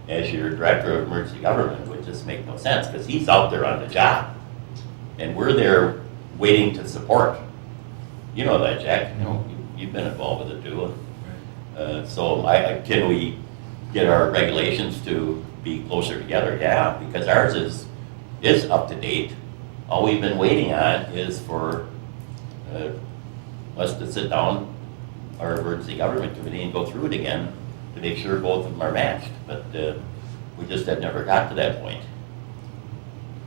as your director of emergency government would just make no sense because he's out there on the job. And we're there waiting to support. You know that, Jack. You've been involved with it too. So can we get our regulations to be closer together, yeah, because ours is up to date. All we've been waiting on is for us to sit down, our emergency government committee, and go through it again to make sure both of them are matched, but we just had never got to that point.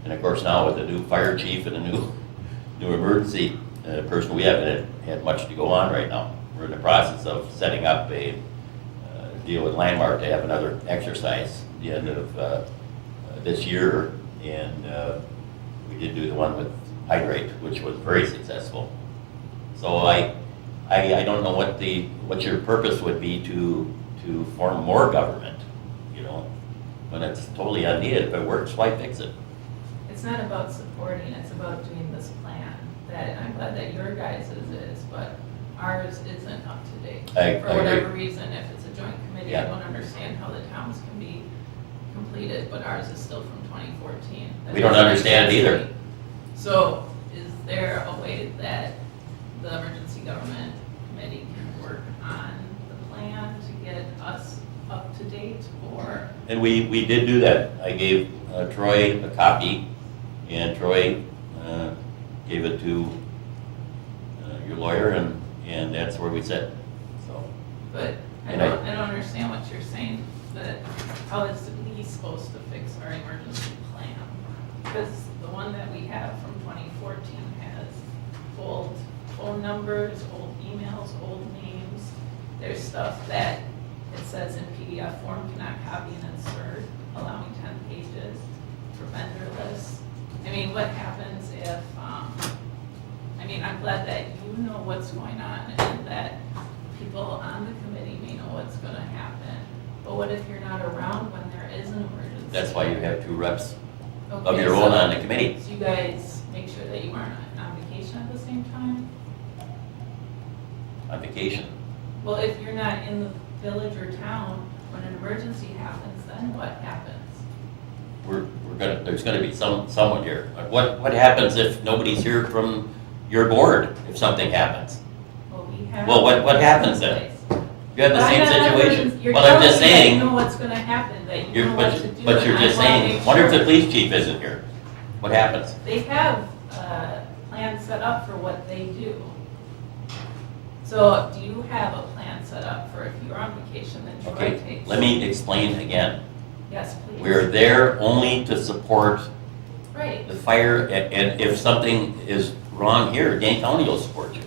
And of course now with the new fire chief and a new emergency person, we haven't had much to go on right now. We're in the process of setting up a deal with Landmark to have another exercise at the end of this year, and we did do the one with Hydrate, which was very successful. So I don't know what your purpose would be to form more government, you know, when it's totally unneeded. If it works, why fix it? It's not about supporting, it's about doing this plan, that I'm glad that your guys' is, but ours isn't up to date. I For agree. whatever reason, if it's a joint committee, I Yeah. don't understand how the towns can be completed, but ours is still from 2014. That We don't doesn't make understand sense to either. me. So is there a way that the emergency government committee can work on the plan to get us up to date, or? And we did do that. I gave Troy a copy, and Troy gave it to your lawyer, and that's where we sit, so. But I And don't understand what you're saying, that how is he supposed to fix our emergency plan? Because the one that we have from 2014 has old phone numbers, old emails, old names. There's stuff that it says in PDF form cannot copy and insert, allowing 10 pages for vendor lists. I mean, what happens if, I'm glad that you know what's going on and that people on the committee may know what's gonna happen. But what if you're not around when there is an emergency? That's why you have 2 reps of Okay, your so- own on the committee. So you guys make sure that you aren't on vacation at the same time? On vacation. Well, if you're not in the village or town, when an emergency happens, then what happens? There's gonna be someone here. What happens if nobody's here from your board, if something happens? Well, we have. Well, what happens then? Place. You have the But same I'm not situation. You're Well, I'm telling just me that saying, you know what's gonna happen, that you you're, know what to do. but you're and I just wanna saying, make wonder if the sure. police chief isn't here? What happens? They have a plan set up for what they do. So do you have a plan set up for if you're on vacation that Troy Okay, takes? let me explain again. Yes, please. We're there only to support Right, the fire, and if something is wrong here, Dane County will support you.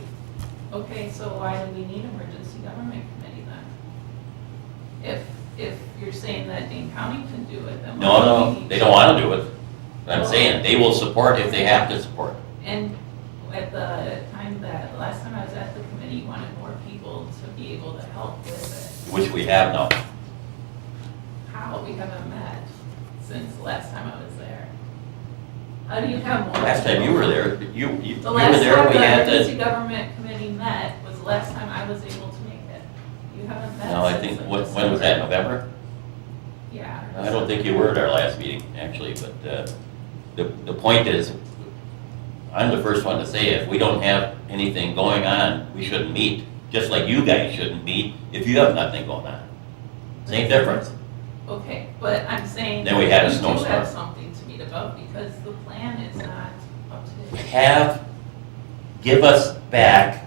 okay, so why do we need emergency government committee then? If you're saying that Dane County can do it, then why do we No, need? they don't wanna do it. But I'm saying, they will support if they have to support. And at the time that, the last time I was at the committee, you wanted more people to be able to help with Which we have now. it. How? We haven't met since the last time I was there. How do you have more? Last time you were there, you The were last there, time we the had emergency to, government committee met was the last time I was able to make it. You haven't met no, I since think, like when was that, December. November? Yeah. I don't think you were at our last meeting, actually, but the point is, I'm the first one to say, if we don't have anything going on, we shouldn't meet. Just like you guys shouldn't meet if you have nothing going on. Same difference. Okay, but I'm saying. Then we had a You do snowstorm. have something to meet about because the plan is not up to date. Give us back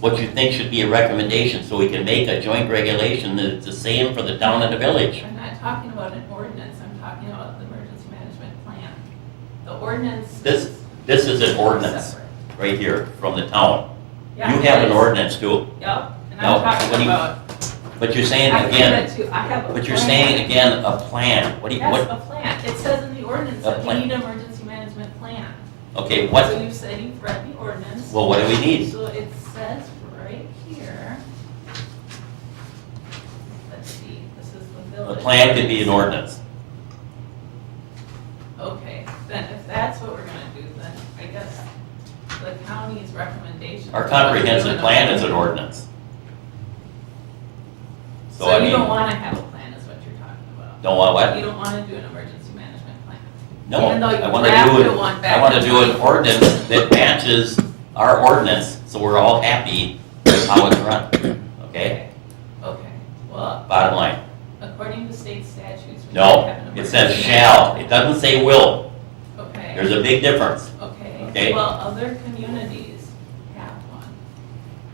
what you think should be a recommendation, so we can make a joint regulation that it's the same for the town and the village. I'm not talking about an ordinance, I'm talking about the emergency management plan. The ordinance. This is an ordinance, Separate. right here, from the town. Yeah, You have it an is. ordinance too, Yep, and No, I'm what do talking you- about, but you're saying I again, have it too, I have a plan. but you're saying again, a plan. What do you, Yes, a what, plan, it says in the ordinance A that we plan. need an emergency management plan. okay, So what, you said you've read the ordinance. well, what do we need? So it says right here. Let's see, this is the A village. plan could be an ordinance. Okay, then if that's what we're gonna do, then I guess the county's recommendation. Our comprehensive plan is an ordinance. So So I you mean, don't wanna have a plan is what you're talking about? don't want what? You don't wanna do an emergency management plan? No, Even though you I wanna drafted do it, one I back wanna in do an 2014. ordinance that matches our ordinance, so we're all happy with how it's run, okay? Okay, well, Bottom line. according to No, it says shall, it doesn't say will. Okay. There's a big difference. Okay. Okay. Well, other communities have one.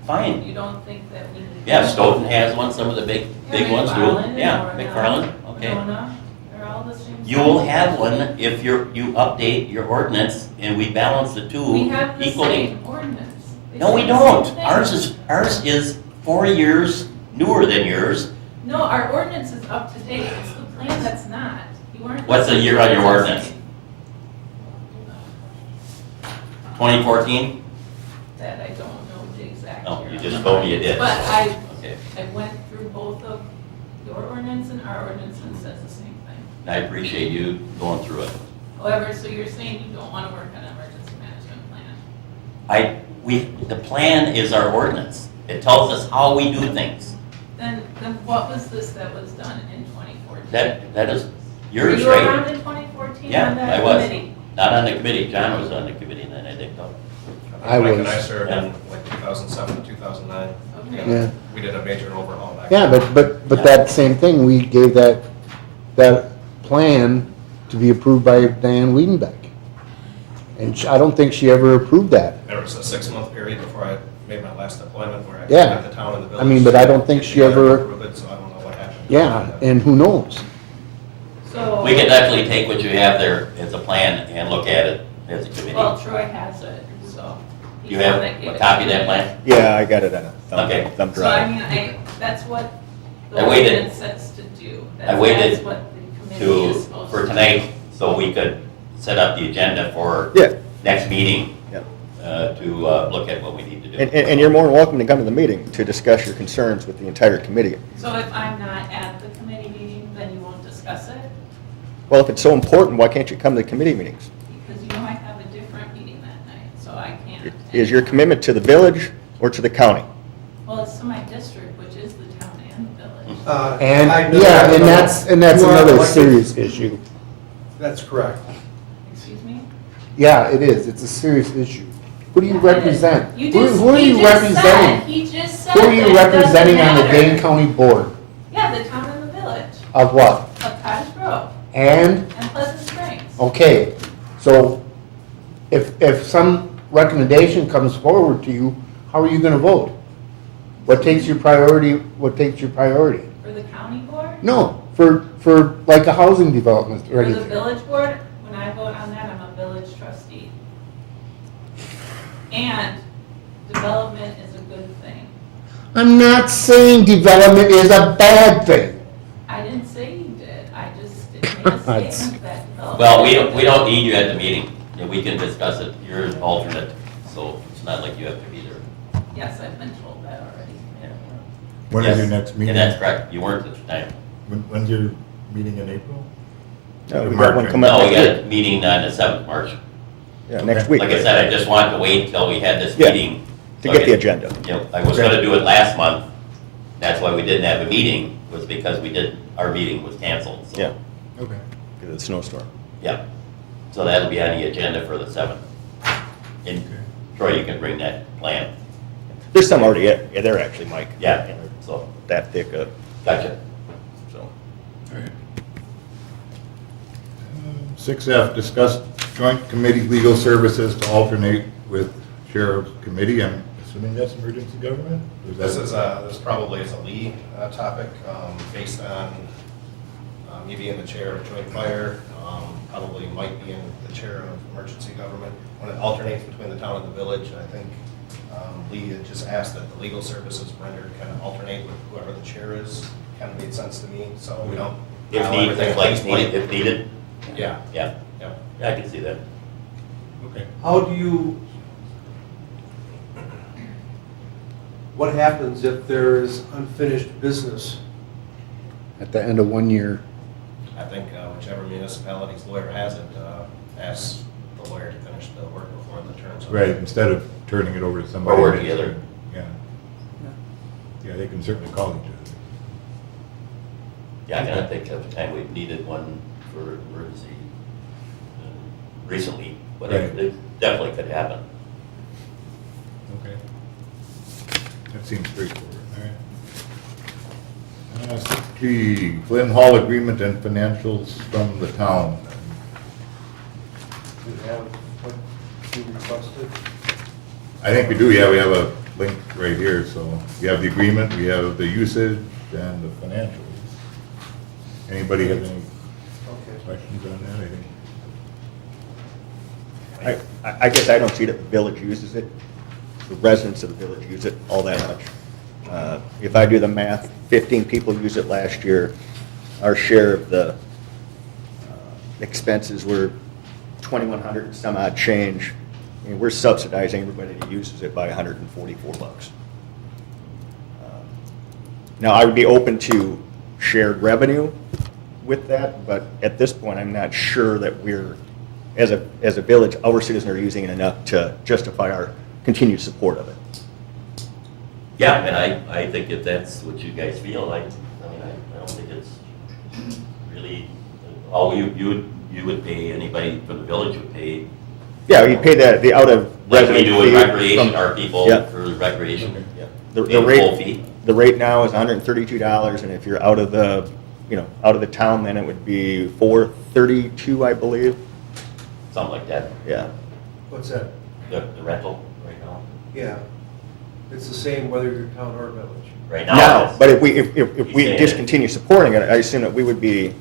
Fine. You don't think that we need? Yeah, Stoughton has one, some of the big ones do. McFarland, Yeah, Winona, McFarland, okay. Winona, they're all the same. You will size. have one if you update your ordinance and we balance the two We have the equally. same ordinance. They No, we say the don't. same thing. Ours is 4 years newer than yours. No, our ordinance is up to date. It's the plan that's not. You weren't. What's the year on your listening. ordinance? 2014? That I don't know the exact No, year. you just told me you did. But I Okay, went through both of your ordinance and our ordinance and it says the same thing. and I appreciate you going through it. However, so you're saying you don't want to work on an emergency management plan? The plan is our ordinance. It tells us how we do things. Then what was this that was done in 2014? That is Were yours, you around right? in 2014 Yeah, on that I was. committee? Not on the committee. John was on the committee and then I didn't go. I Mike and was. I served Yeah. in like 2007 to 2009. Okay. Yeah. We did a major overhaul back Yeah, then. but that same thing, we gave that plan to be approved by Diane Wiedenbeck. And I don't think she ever approved that. There was a 6-month period before I made my last deployment where I Yeah. met the town and the village. I mean, but I don't think she Yeah, ever- approved it, so I don't know what happened. Yeah, and who knows? So. We can definitely take what you have there as a plan and look at it as a Well, committee. Troy has it, so. he's You the have one that gave a it copy of to that me. plan? Yeah, I got it on a Okay. thumb So I drive. mean, that's what the I waited. ordinance says to do. I waited That's what the committee is supposed to do. For tonight, so we could set up the agenda for Yeah, next meeting yeah. to look at what we need to do. And you're more than welcome to come to the meeting to discuss your concerns with the entire committee. So if I'm not at the committee meeting, then you won't discuss it? Well, if it's so important, why can't you come to the committee meetings? Because you know I have a different meeting that night, so I can't. Is your commitment to the village or to the county? Well, it's to my district, which is the town and the village. I And, know yeah, that, and that's you are another elected- serious issue. That's correct. Excuse me? Yeah, it is, it's a serious issue. Who do you represent? You Who just, who are he you just said, representing? he just said Who are that you it doesn't representing on the matter. Dane County Board? Yeah, the town and the village Of what? of Cottage Grove And, and Pleasant Springs. okay, so if some recommendation comes forward to you, how are you gonna vote? What takes your priority, what takes your priority? For the county board? No, for like a housing development or For the anything. village board, when I vote on that, I'm a village trustee. And development is a good thing. I'm not saying development is a bad thing. I didn't say you did, I just made a That's- statement that development. Well, we is a don't good thing. need you at the meeting. Yeah, we can discuss it. You're an alternate, so it's not like you have to be there. Yes, I've been told that already. Yeah. When is Yes, your next meeting? And that's correct. You weren't at the time. When's your meeting in April? No, we March, got one right? coming up No, we next got week. a meeting on the 7th March. Yeah, next week. Like I said, I just wanted to wait until we had this Yeah, meeting. To so get I the could- agenda. You know, I was gonna do it last month. That's why we didn't have a meeting, was because our meeting was canceled, so. Yeah, Okay. because of the snowstorm. Yeah. So that'll be on the agenda for the 7th. And Troy, you can bring that plan. There's some already there, actually, Mike. Yeah, so, That thick, gotcha. so. 6F, discuss joint committee legal services to alternate with sheriff's committee. I'm assuming that's emergency government? Or is This that- this probably is a lead topic, based on me being the chair of joint fire, probably might be in the chair of emergency government. When it alternates between the town and the village, I think Lee had just asked that the legal services rendered kind of alternate with whoever the chair is, kind of made sense to me, so we don't. If file needed, everything at like this point. needed, if needed. Yeah, Yeah, yeah. yeah, I can see that. Okay. How do you, what happens if there is unfinished business? At the end of 1 year. I think whichever municipality's lawyer has it, asks the lawyer to finish the work before the term's up. Right, instead of turning it over to somebody. Or work that- together. Yeah. Yeah, they can certainly call each other. Yeah, I gotta think of the time we've needed one for emergency recently, but Right. it definitely could happen. Okay. That seems straightforward, all right. 6 Gee, Glen Hall agreement and financials from the town. Do you have what you requested? I think we do, yeah, we have a link right here, so we have the agreement, we have the usage and the financials. Anybody have any Okay. questions on that, I think? I guess I don't see that the village uses it, the residents of the village use it all that much. If I do the math, 15 people used it last year. Our share of the expenses were 2,100 and some odd change. I mean, we're subsidizing everybody that uses it by $144. Now, I would be open to shared revenue with that, but at this point, I'm not sure that we're, as a village, our citizens are using it enough to justify our continued support of it. Yeah, and I think if that's what you guys feel, I don't think it's really, all you would pay, anybody from the village would pay. Yeah, you pay the out of Like we resident do with fee recreation, from- our people Yeah. for recreation. Yeah. Pay The the full rate, fee. the rate now is $132, and if you're out of the, out of the town, then it would be $432, I believe. Something like that, Yeah. What's that? the rental right now. Yeah. It's the same whether you're town or village. Right now. Now, it's- but if we You're saying- discontinue supporting it, I assume that we would be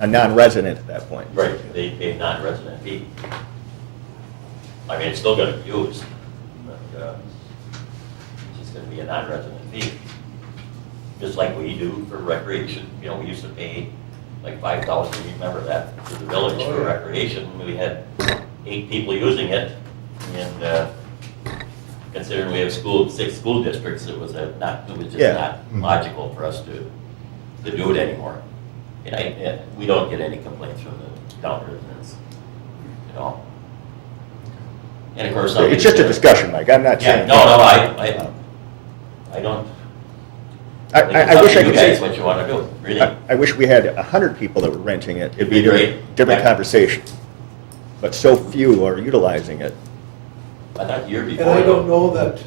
a non-resident at that point. Right, they pay non-resident fee. I mean, it's still gonna be used, but, it's just gonna be a non-resident fee. Just like we do for recreation, we used to pay like $5,000, you remember that, to the village Oh, for yeah. recreation. We had 8 people using it, and, considering we have 6 school districts, it was just Yeah. not logical for us to do it anymore. And we don't get any complaints from the town residents, And of course. It's just a discussion, Mike, I'm not Yeah, saying. no, I don't. I think it's I up wish to I you could guys say, what you wanna do, really. I wish we had 100 people that were renting it, it'd be a It'd be great. different Yeah. conversation. But so few are utilizing it. I thought the year before. And I don't know that,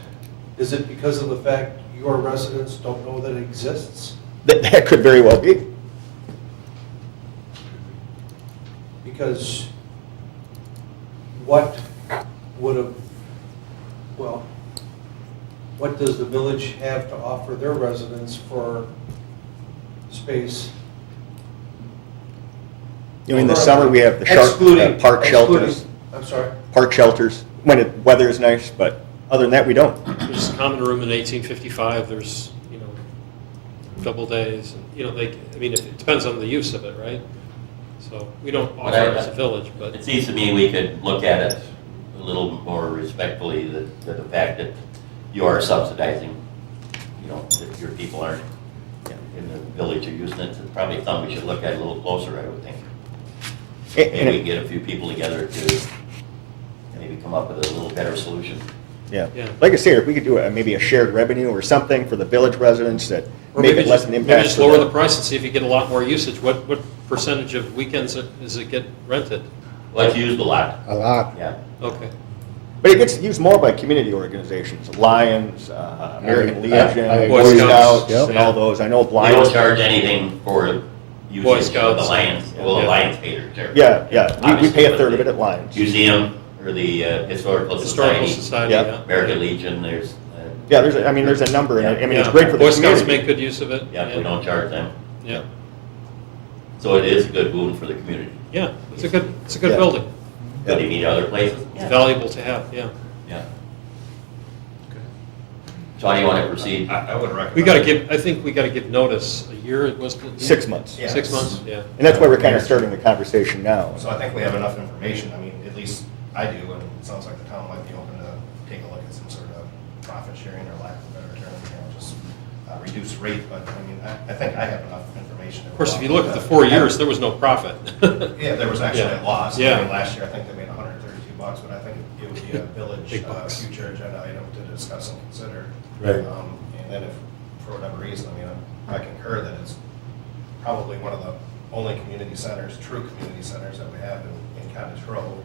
is it because of the fact your residents don't know that it exists? That could very well be. Because what would have, well, what does the village have to offer their residents for space? In the summer, we have the Excluding- park shelters, excluding- I'm sorry? park shelters, when the weather is nice, but other than that, we don't. There's a common room in 1855, there's, double days, it depends on the use of it, right? So we don't But offer I- it as a village, but. It seems to me we could look at it a little more respectfully, that the fact that you are subsidizing, that your people aren't in the village or using it. It's probably something we should look at a little closer, I would think. And Maybe we can get a few people together to maybe come up with a little better solution. Yeah, Yeah. like I say, if we could do maybe a shared revenue or something for the village residents that Or make maybe it less just, an maybe impact. just for lower the- the price and see if you get a lot more usage. What percentage of weekends does it get rented? Well, it's used a lot, A lot. yeah. Okay. But it gets used more by community organizations, Lions, American Legion, I Boy agree. Scouts, Yep. and all those. I know They Lions. don't charge anything for Boy usage of the Scouts. Lions, well, the Yeah. Lions pay their share. Yeah, yeah, we Obviously, pay a but third of the it at Lions. Museum, or the Historical Historical Society, Society, Yeah. yeah. American Legion, there's. Yeah, there's a number, and I mean, it's Yeah. great for the Boy Scouts community. make good use of it. Yeah, we don't charge them. Yeah, So it is a good boon for the community. yeah, it's a good Yeah. building. Do they meet other places? It's valuable to have, yeah. Yeah. So how do you want to proceed? I would recommend. I think we gotta give notice, a year, it was. 6 months. Yeah. 6 months, yeah. And that's why we're kind of starting the conversation now. So I think we have enough information, I mean, at least I do, and it sounds like the town might be open to take a look at some sort of profit sharing, or lack of a better term, just reduce rate, but I mean, I think I have enough information. Of course, if you look at the 4 years, there was no profit. Yeah, there was actually a Yeah. loss. Yeah. I mean, last year, I think they made $132, but I think it would be a village Big bucks. future agenda item to discuss and consider. Right. And then if, for whatever reason, I mean, I concur that it's probably one of the only community centers, true community centers that we have in Cottage Grove.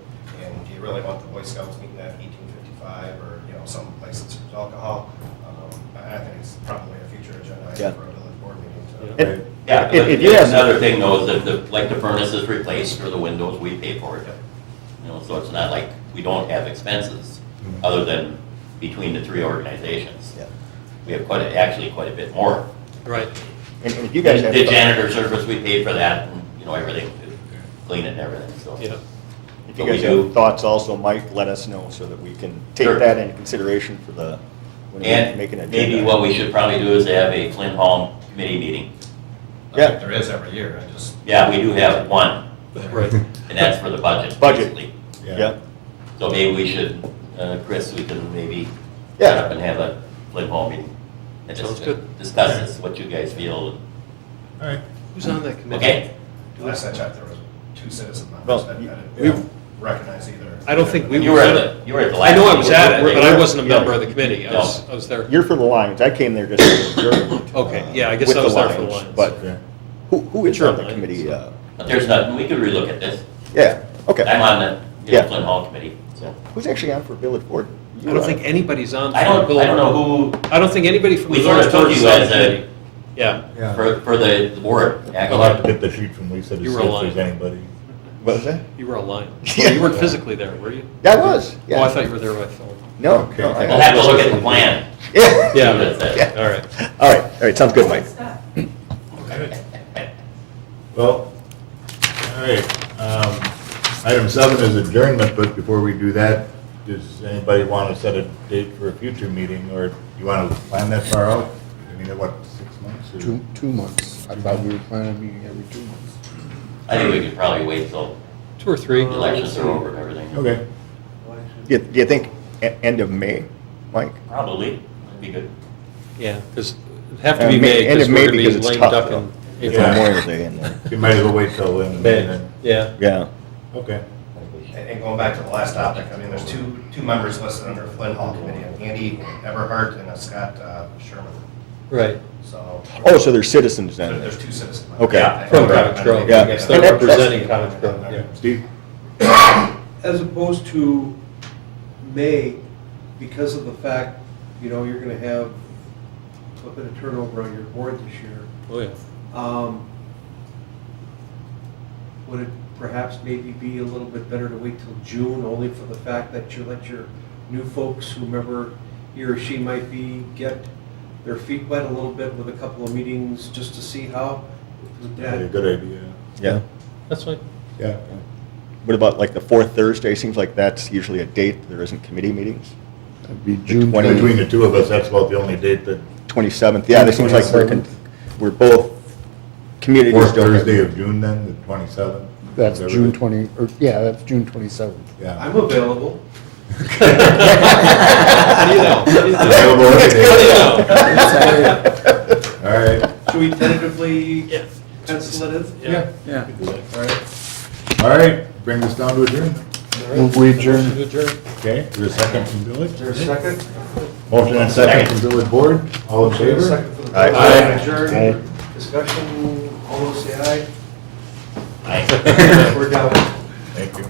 And do you really want the Boy Scouts meeting at 1855, or, some place that serves alcohol? I think it's probably a future agenda Yeah. item for a village board meeting to. Yeah. Yeah, If- but if you have- another thing though is that like the furnace is replaced or the windows, we pay for it. You know, so it's not like we don't have expenses other than between the three organizations. Yeah. We have actually quite a bit more. Right. And if you guys have. The janitor service, we paid for that and, you know, everything, to clean it and everything, so. Yeah. If you But we guys do. have thoughts also, Mike, let us know so that we can take Sure. that into consideration for the, when we And make an agenda. maybe what we should probably do is have a Flint Hall committee meeting. I Yeah. think there is every year, I just. Yeah, we do have one, Right. and that's for the budget, Budget. basically. Yeah, So maybe we should, Chris, we can maybe Yeah. set up and have a Flint Hall meeting. And just Sounds good. discuss this, what you guys feel, All right. Who's on that committee? okay? Last I checked, there was 2 citizen Well, members. I we- didn't recognize either. I don't think we You were at the last. I know I was meeting. at it, but I wasn't a Yeah. member of the committee. I was there. you're for the Lions, I came there just for the adjournment. Okay, yeah, I guess with I was the there for the Lions, Lions. But Okay. who is Sure, on the Lions. committee? But there's nothing, we could relook at this. Yeah, okay. I'm on the, Yeah. Flint Hall committee, so. Who's actually on for village board? I don't think anybody's on. I don't know who, I don't think anybody from the We sort of village board took is you on the as a- committee. Yeah, Yeah. for the board, I'll have to actually. get the sheet from Lisa to see You if were aligned. there's anybody. What was that? you were a lion. Yeah. Oh, you weren't physically there, were you? Yeah, I was, yeah. Oh, I thought you were there by phone. No, Okay. no. We'll have to look at the plan. Yeah. Yeah, See what it says. all right. All right, sounds good, Mike. Well, all right. Item 7 is adjournment, but before we do that, does anybody want to set a date for a future meeting, or do you want to plan that far out? I mean, what, 6 months? or- 2 months. I thought we were planning on meeting every 2 months. I think we could probably wait till 2 or 3. the elections are over and everything. Okay. Do you think end of May, Mike? Probably, that'd be good. Yeah, because it'd have to be May, End because of we're May gonna be because it's lame tough, ducking though. April. Yeah. Memorial Day and You might as well wait till then. May, yeah. yeah. Okay. And going back to the last topic, I mean, there's two members listed under Flint Hall Committee, Andy Everhart and Scott Sherman. Right. So. Oh, so there's citizens then? There's 2 citizens. Okay. Yeah. From Cottage Grove. Yeah. Yes, they're And that- representing Cottage Grove, yeah. Steve? As opposed to May, because of the fact, you know, you're gonna have a bit of turnover on your board this year. Oh, yeah. Would it perhaps maybe be a little bit better to wait till June, only for the fact that you let your new folks, whomever he or she might be, get their feet wet a little bit with a couple of meetings, just to see how? Would Probably a that, good idea. Yeah. That's fine. Yeah. What about like the fourth Thursday? Seems like that's usually a date, there isn't committee meetings. That'd be June 20 Between the two of us, that's about the only date that, 27th, yeah, this seems like we're both communities. fourth don't have- Thursday of June then, the 27th? That's Is that June right? 20, or, yeah, that's June 27th. Yeah. I'm available. How do you know? Available How do you any know? day. All right. Should we tentatively Yeah. pencil it in? Yeah. Yeah. All right. All right, bring this down to adjournment. Move we adjourn. To adjourn. Okay, is there a second from Village? Is there a second? Motion and second from Village Board, all in Is there a favor? second for the Aye. board? Aye. Adjourn. Discussion, all those say aye. Aye. We're down. Thank you.